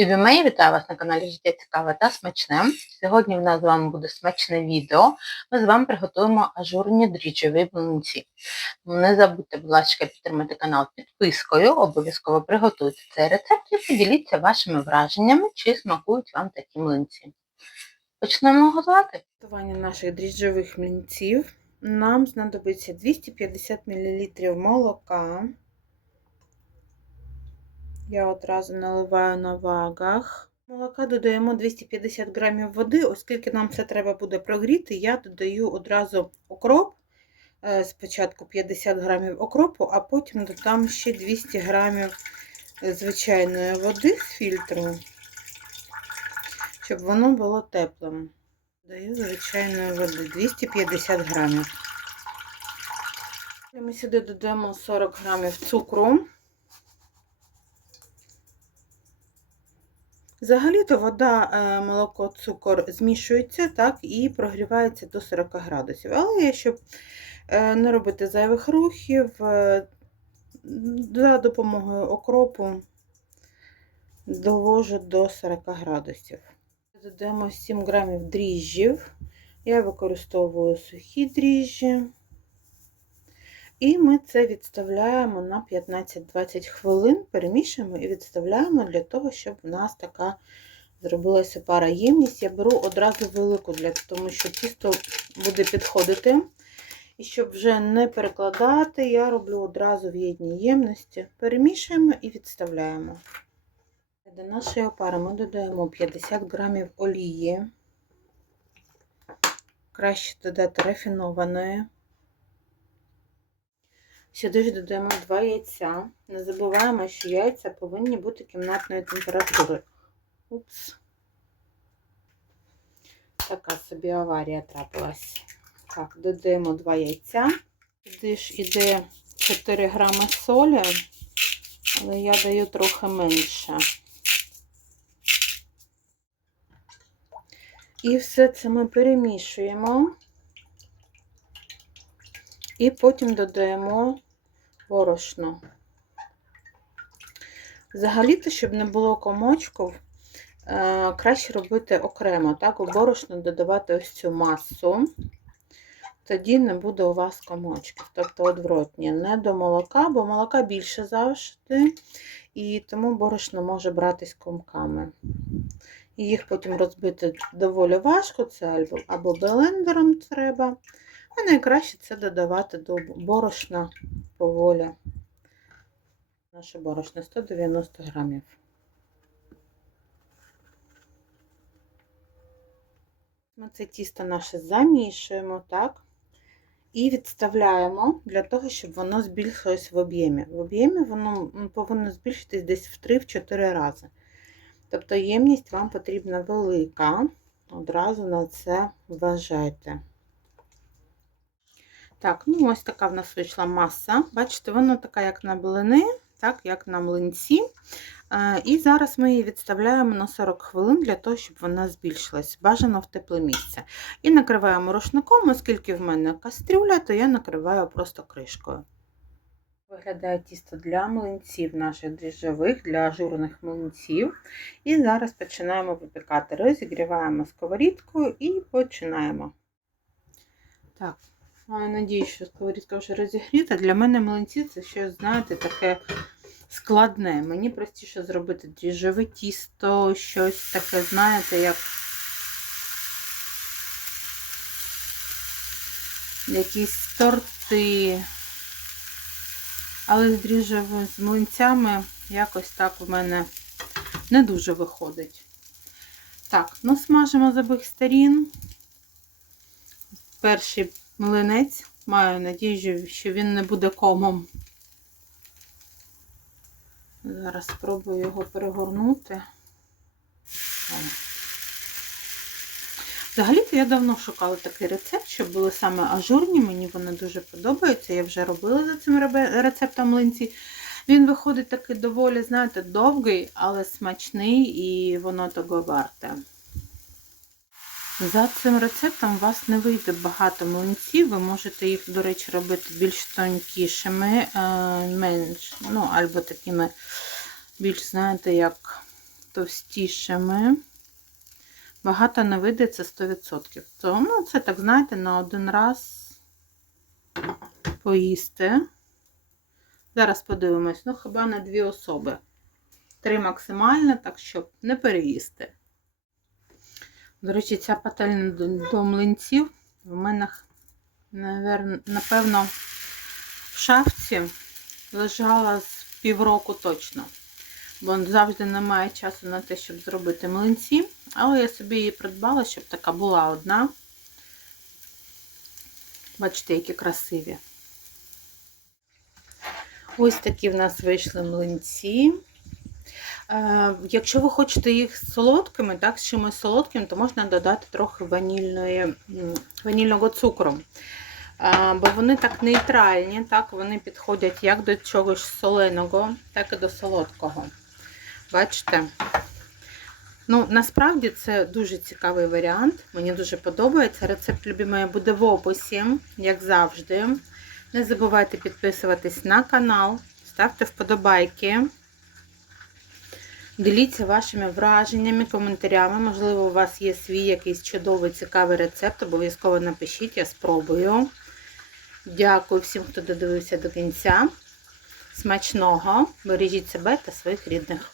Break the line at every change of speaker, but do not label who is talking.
Любі мої, вітаю вас на каналі Життя Цікаве та Смачне. Сьогодні в нас з вами буде смачне відео. Ми з вами приготуємо ажурні дріжджові млинці. Не забудьте, будь ласка, підтримати канал підпискою, обов'язково приготуйте цей рецепт і поділіться вашими враженнями, чи смакують вам такі млинці. Почнемо готувати. Готування наших дріжджових млинців. Нам знадобиться 250 мл молока. Я одразу наливаю на вагах. Молока додаємо 250 грамів води, оскільки нам це треба буде прогріти, я додаю одразу окроп. Е, Спочатку 50 грамів окропу, а потім додам ще 200 грамів звичайної води з фільтру, щоб воно було теплим. Даю звичайної води 250 грамів. Ми сюди додаємо 40 грамів цукру. Взагалі-то вода, е, молоко, цукор змішуються так, і прогрівається до 40 градусів. Але я, щоб е, не робити зайвих рухів, е, за допомогою окропу довожу до 40 градусів. Додаємо 7 грамів дріжджів. Я використовую сухі дріжджі. І ми це відставляємо на 15-20 хвилин, перемішуємо і відставляємо для того, щоб у нас така зробилася пара ємність. Я беру одразу велику, для тому що тісто буде підходити. І щоб вже не перекладати, я роблю одразу в єдній ємності. Перемішуємо і відставляємо. До нашої опари ми додаємо 50 грамів олії. Краще додати рафінованої. Сюди ж додаємо 2 яйця. Не забуваємо, що яйця повинні бути кімнатної температури. Упс. Така собі аварія трапилась. Так, додаємо 2 яйця. Сюди ж іде 4 грами солі, але я даю трохи менше. І все це ми перемішуємо. І потім додаємо борошно. Взагалі-то, щоб не було комочків, краще робити окремо, так, у борошно додавати ось цю масу, тоді не буде у вас комочків. Тобто одворотні, не до молока, бо молока більше завжди, і тому борошно може братись комками. І їх потім розбити доволі важко, це або блендером треба. А найкраще це додавати до борошна поволі. Наше борошно 190 грамів. Ми це тісто наше замішуємо, так? І відставляємо для того, щоб воно збільшилось в об'ємі. В об'ємі воно повинно збільшитись десь в 3-4 рази. Тобто ємність вам потрібна велика, одразу на це вважайте. Так, ну ось така в нас вийшла маса. Бачите, вона така, як на блини, так, як на млинці. І зараз ми її відставляємо на 40 хвилин для того, щоб вона збільшилась. Бажано в тепле місце. І накриваємо рушником, оскільки в мене кастрюля, то я накриваю просто кришкою. Виглядає тісто для млинців наших дріжджових, для ажурних млинців. І зараз починаємо випікати. Розігріваємо сковорідку і починаємо. Так. Маю надію, що сковорідка вже розігріта. Для мене млинці це щось, знаєте, таке складне. Мені простіше зробити дріжджове тісто, щось таке, знаєте, як якісь торти. Але з дріжджовими з млинцями якось так у мене не дуже виходить. Так, ну смажимо з обох сторін. Перший млинець. Маю надію, що він не буде комом. Зараз спробую його перегорнути. Взагалі-то я давно шукала такий рецепт, щоб були саме ажурні. Мені вони дуже подобаються. Я вже робила за цим рецептом млинці. Він виходить такий доволі, знаєте, довгий, але смачний і воно того варте. За цим рецептом у вас не вийде багато млинців, ви можете їх, до речі, робити більш тонкішими, менш, ну, або такими більш, знаєте, як товстішими. Багато не вийде, це 100%. То, ну, це так, знаєте, на один раз поїсти. Зараз подивимось, ну, хіба на дві особи. Три максимально, так, щоб не переїсти. До речі, ця пательня до, млинців в мене, напевно, в шафці лежала з півроку точно. Бо завжди немає часу на те, щоб зробити млинці. Але я собі її придбала, щоб така була одна. Бачите, які красиві. Ось такі в нас вийшли млинці. Е, Якщо ви хочете їх солодкими, так, з чимось солодким, то можна додати трохи ванільної, ванільного цукру. Е, Бо вони так нейтральні, так, вони підходять як до чогось соленого, так і до солодкого. Бачите? Ну, насправді це дуже цікавий варіант. Мені дуже подобається. Рецепт любимої буде в описі, як завжди. Не забувайте підписуватись на канал, ставте вподобайки. Діліться вашими враженнями, коментарями. Можливо, у вас є свій якийсь чудовий, цікавий рецепт. Обов'язково напишіть, я спробую. Дякую всім, хто додивився до кінця. Смачного! Бережіть себе та своїх рідних.